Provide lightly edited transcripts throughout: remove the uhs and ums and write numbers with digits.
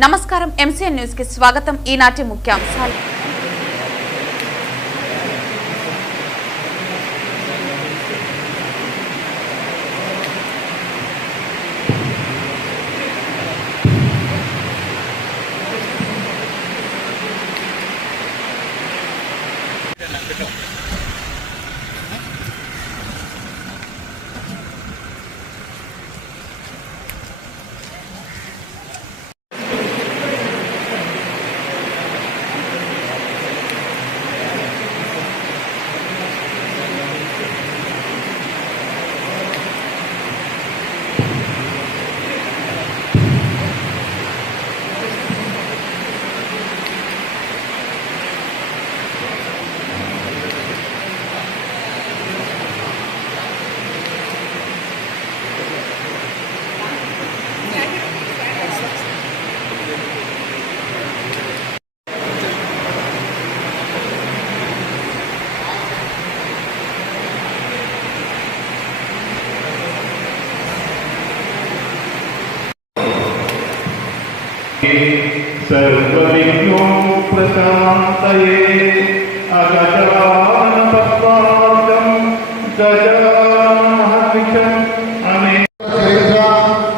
నమస్కారం MCN news కి స్వాగతం. ఈనాటి ముఖ్యాంశాలు. सर्वविघ्नो प्रशान्तये अगजाननपद्मार्कं गजाननहर्निशम्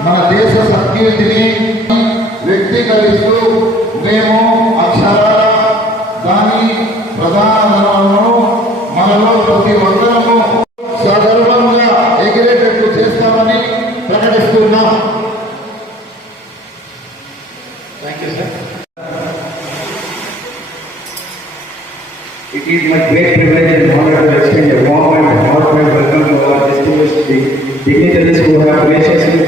మన దేశ సంస్కృతిని వ్యక్తీకరిస్తూ మేము అక్షరాల దాని ప్రధానలను మనలో ప్రతి ఒక్కరము సగర్వంగా ఎగిరేటట్టు చేస్తామని ప్రకటిస్తున్నాం. It is my great privilege and honor to extend a warm and heartfelt welcome to our distinguished dignitaries who have graciously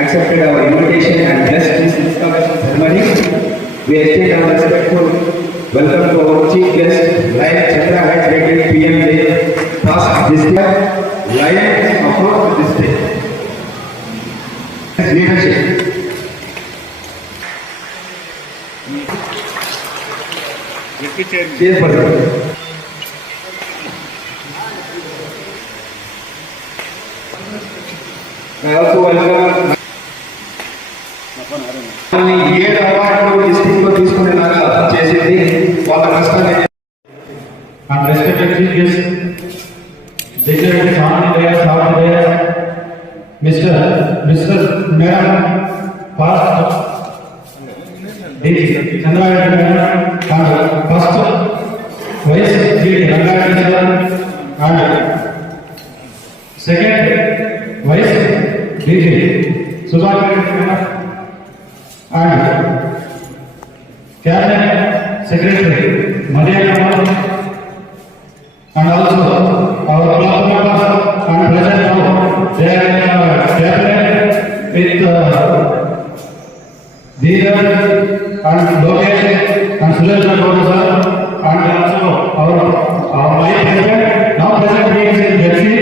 accepted our invitation and blessed this installation ceremony. We extend our respectful welcome to our chief guest, Lion Chandra H. Reddy, PMJ, past district, Lion across the district. Leadership. Chairperson. I also welcome ఏడు అవార్డులు district లో తీసుకునేలాగా చేసింది వాళ్ళ కష్టాన్ని. And respected chief guest, dignitaries, honorary Mr. Madam, past D. Chandrayana Madam, and first Vice D. Rangareddy sir, and second Vice D. Subhash Madam, and Cabinet Secretary Madhyana Madam, and also our club members and present now. They are cabinet with Dheeraj and Lokesh and Suresh Gowda sir, and also our vice president now present being in Jersey.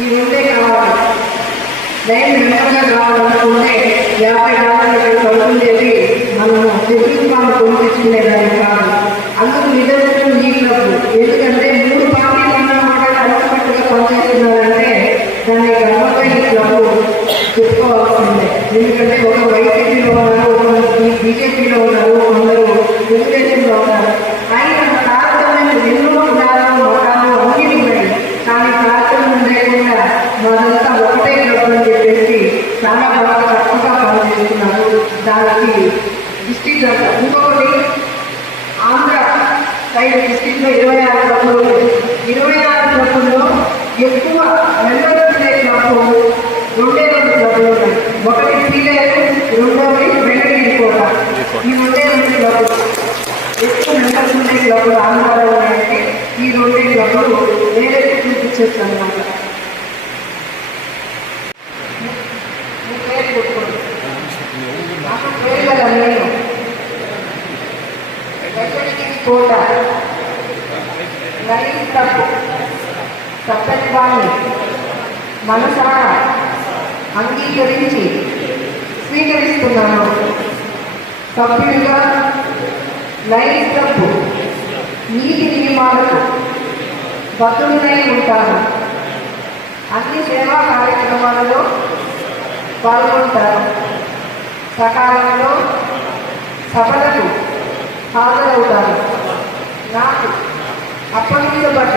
ఈ రెండే కావాలి. Line మెంబర్గా కావాలనుకుంటే $50 పడుతుండేది. మనము తెలుగువాళ్ళు కొనుక్కొచ్చుకునేదాన్ని కాదు. అందుకు నిదర్శనం ఈ క్లబ్. ఎందుకంటే 3 పార్టీలు అన్నమాట కలిసికట్టుగా పనిచేస్తున్నారంటే దాన్ని గర్వంగా ఈ క్లబ్ చెప్పుకోవాల్సిందే. ఎందుకంటే ఒక వైసీపీలో ఉన్నారు, ఒకరు బీజేపీలో ఉన్నారు, కొందరు తెలుగుదేశంలో ఉన్నారు. అయినా కార్యక్రమం ఎన్నో విధాలు మతాలు అన్నీ ఉన్నాయి. కానీ కార్యక్రమం లేకుండా మాదంతా ఒకటే క్లబ్ అని చెప్పేసి చాలా బాగా తక్కువగా పనిచేస్తున్నారు. దానికి డిస్ట్రిక్ట్ అంతా ఇంకొకటి ఆంధ్ర సైడ్ డిస్ట్రిక్ట్లో 26 క్లబ్లు. 26 క్లబ్ల్లో ఎక్కువ మెంబర్స్ ఉండే క్లబ్ 2 క్లబ్లు ఉన్నాయి. ఒకటి శ్రీలేరు, రెండోది వెంకటగిరికోట. ఈ 2 క్లబ్లు ఎక్కువ మెంబర్స్ ఉండే క్లబ్లు ఆంధ్రాలో ఉన్నాయంటే ఈ 2 క్లబ్లు వేరే చూపించవచ్చు అన్నమాట. పేరు కొట్టుకోండి. నాకు పేరు కదా నేను వెంకటగిరికోట లైన్ క్లబ్ సత్యత్వాన్ని మనసారా అంగీకరించి స్వీకరిస్తున్నాను. సభ్యులుగా లైన్ క్లబ్ నీతి నియమాలకు బద్దులై ఉంటాను. అన్ని సేవా కార్యక్రమాలలో పాల్గొంటారు. సకాలంలో సభలకు హాజరవుతాను. నాకు అప్పగించబడ్డ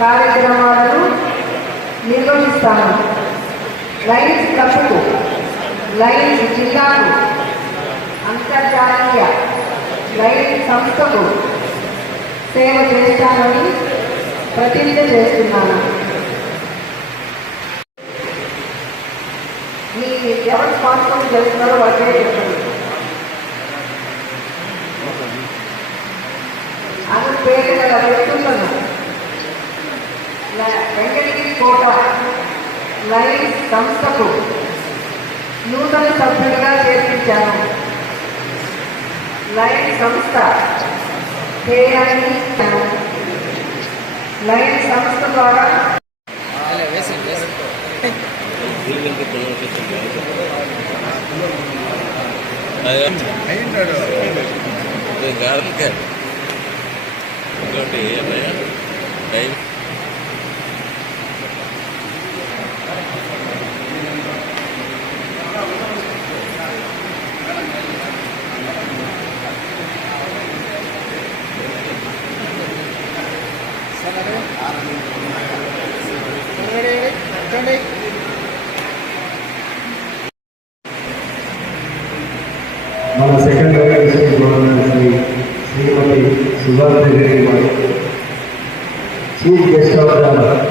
కార్యక్రమాలను నిర్వహిస్తాను. లయన్స్ క్లబ్కు, లయన్స్ జిల్లాకు, అంతర్జాతీయ లయన్స్ సంస్థకు సేవ చేస్తానని ప్రతిజ్ఞ చేస్తున్నాను. మీ ఎవరు స్పాన్సర్ చేస్తున్నారో వాళ్ళకే చెప్పండి. అది పేరు గల వ్యక్తులను వెంకటగిరి కోట లయన్స్ సంస్థకు నూతన సభ్యులుగా చేర్పించాను. లయన్స్ సంస్థ లయన్స్ సంస్థ ద్వారా మన సెకండ్ ఆర్గనైజేషన్ గవర్నర్ శ్రీమతి సుభాష్ రెడ్డి గారు chief guest of the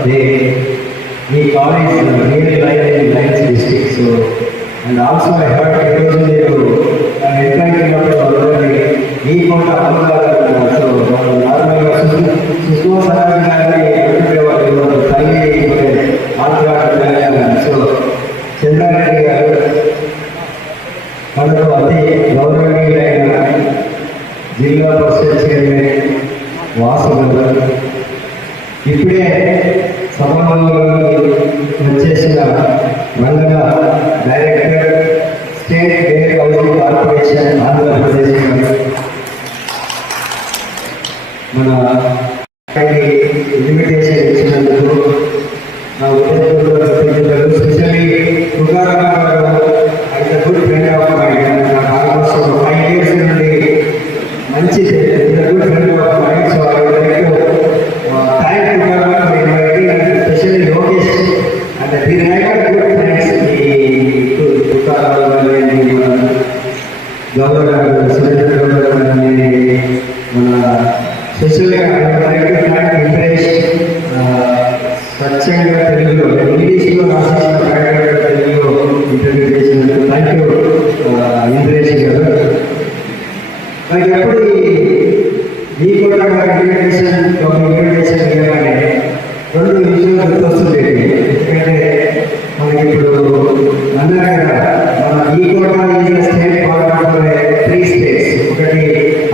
day. Me college real life in lines district. So and also I heard ఈరోజు మీరు ఎంప్లాయీ ఈ కొంత అమలుగారు. సో నార్మల్గా సుష్మా స్వరాజ్ గారిని అడుగునేవారు తల్లి మాట్లాడారు. సో చంద్రారెడ్డి గారు మనకు అతి గౌరవనీయులైన జిల్లా పరిషత్ చైర్మన్ వాసు గారు, ఇప్పుడే సభలో వచ్చేసిన మండల director state where housing corporation Andhra Pradesh గారు, మన ఇన్విటేషన్ ఇచ్చినందుకు నా ఉద్యోగులు స్పెషల్లీ తుకారాం గారు అయితే గుడ్ ఫ్రెండ్ ఆఫ్ మైండ్. నాకు ఆల్మోస్ట్ 5 years నుండి మంచి good friend of mind. So thank Tukaram, specially Lokesh and దీని గుడ్ ఫ్రెండ్స్. ఈ తుకారాం గౌరవ సురేంద్ర గౌరవ మన స్పెషల్గా ఇంప్రెస్ స్వచ్ఛంగా తెలుగులో ఇంగ్లీష్లో రాసిన తెలుగులో ఇంటర్వ్యూ చేసినందుకు థ్యాంక్ యూ ఇంప్రెస్ గారు. నాకు ఎప్పుడు ఈ కూడా ఇన్విటేషన్ ఇవ్వగానే 2 విషయాలు గుర్తొస్తుండేవి. ఎందుకంటే మనకి ఇప్పుడు అన్నారు కదా, మన ఈ కోట స్టేట్ పార్ట్ ఆఫ్ 3 states. ఒకటి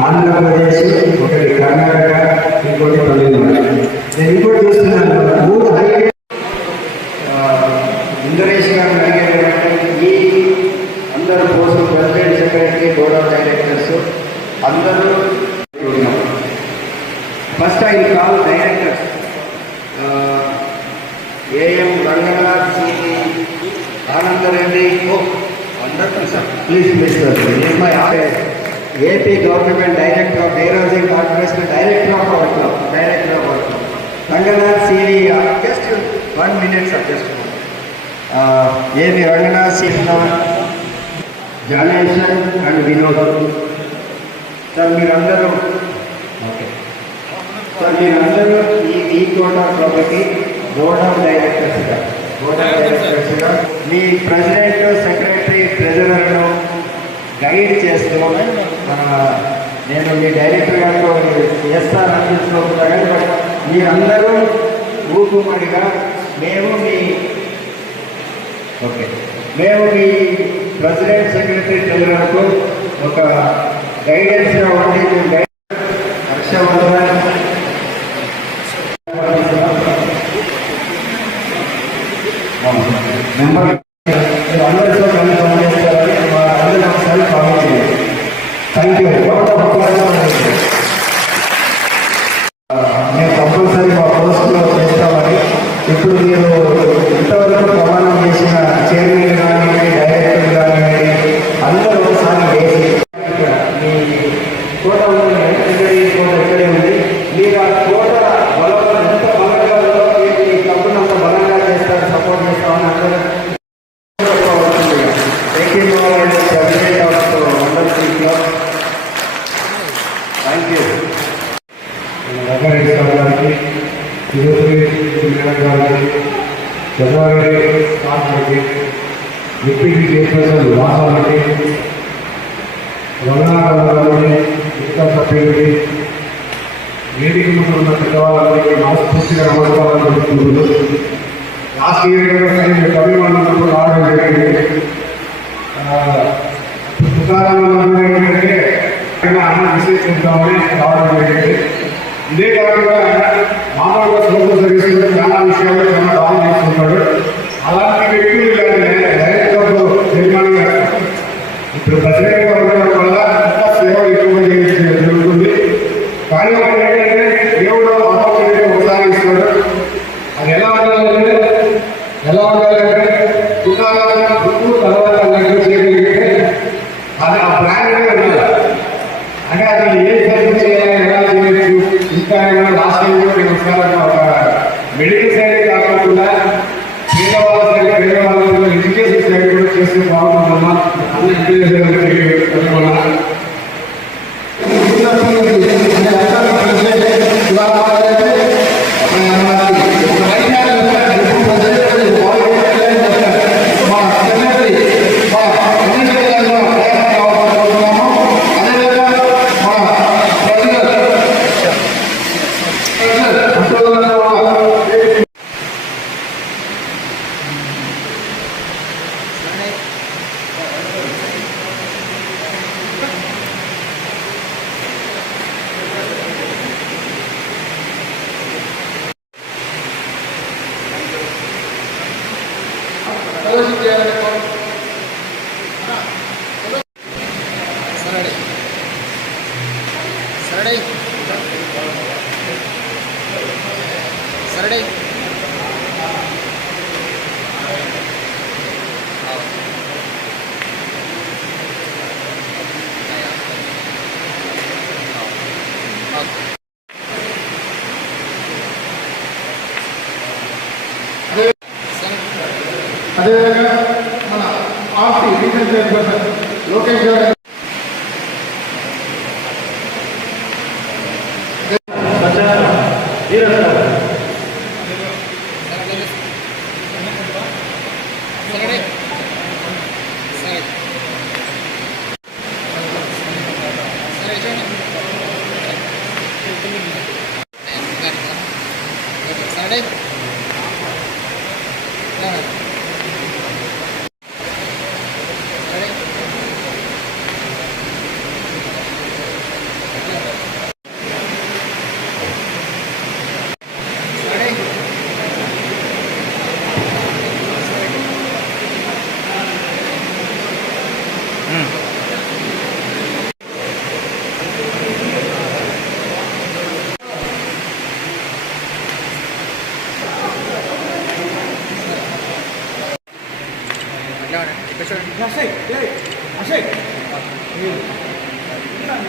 ఆంధ్రప్రదేశ్, ఒకటి కర్ణాటక, ఇంకోటి తమిళనాడు. నేను ఇంకోటి చూస్తున్నాను 3 హైవే. ఇంద్రేష్ గారు ఈ అందరూ post president, secretary, board of directors అందరూ first I call directors AM Ranganath, CV Anand Reddy. Please sir, my AP government director of air housing corporation, director of our club Ranganath, CV. Just 1 minute sir, just ఏమి Ranganath, CV, జనేషన్ and Vinod sir. మీరందరూ okay sir, మీరందరూ ఈ కోట క్లబ్కి board of డైరెక్టర్స్గా మీ president, secretary, ట్రెజరర్ను guide చేస్తూ నేను మీ డైరెక్టర్ గారితో చేస్తానని తెలుసుకుంటా. కానీ బట్ మీరందరూ ఊపుమడిగా మేము మీ ప్రెసిడెంట్, సెక్రటరీ, ట్రెజరర్కు ఒక గైడెన్స్గా ఉండి హర్షవర్ధన్ మెంబర్ అందరితో కలిసి పనిచేస్తారని అందరూ ఒకసారి కామెంట్ చేయండి. Thank you. మేము కంపల్సరీ మా పోస్టులో చేస్తామని. ఇప్పుడు మీరు ఇంతవరకు ప్రమాణం చేసిన చైర్మన్ కానివ్వండి, డైరెక్టర్ కానివ్వండి, సలహాదారులకి, మిగతా సభ్యులకి, వేదిక ముందు ఉన్న పెద్దవాళ్ళకి మనస్ఫూర్తిగా నమస్కారాలు తెలుపుకుంటూ లాస్ట్ ఇయర్ తమిళనాడు రావడం జరిగింది. తుకారాం ఏంటంటే అన్న విశ్లేషిద్దామని రావడం జరిగింది. ఇదే కాకుండా మామూలుగా సోషల్ సర్వీసులు చాలా విషయాలు చాలా బాగా చేస్తుంటాడు. అలాంటి వ్యక్తులు తీర్మానంగా ఇప్పుడు ప్రెసిడెంట్గా ఉండడం వల్ల ఇంకా సేవ ఎక్కువగా జరుగుతుంది. కానీ ఒకటి ఏంటంటే దేవుడు ఆపర్చునిటీ ఒకసారి ఇస్తాడు. అది ఎలా ఉండాలంటే గుర్తు తర్వాత లెక్క చేయగలిగితే అది ఆ ప్లాన్ ఉండాలి. అంటే అది ఏ సర్వీస్ చేయాలి, ఎలా చేయొచ్చు, ఇంకా ఏమైనా లాస్ట్ టైం కూడా నేను ఒకసారి ఒక మెడికల్ సైడ్ కాకుండా పేదవాళ్ళ సైడ్ పేదవాళ్ళ ఎడ్యుకేషన్ సైడ్ కూడా చేస్తే బాగుంటుందమ్మా. అన్ని అదేవిధంగా మన పార్టీ రీజనల్ చైర్పర్సన్ లోకేష్ గారు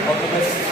All the best.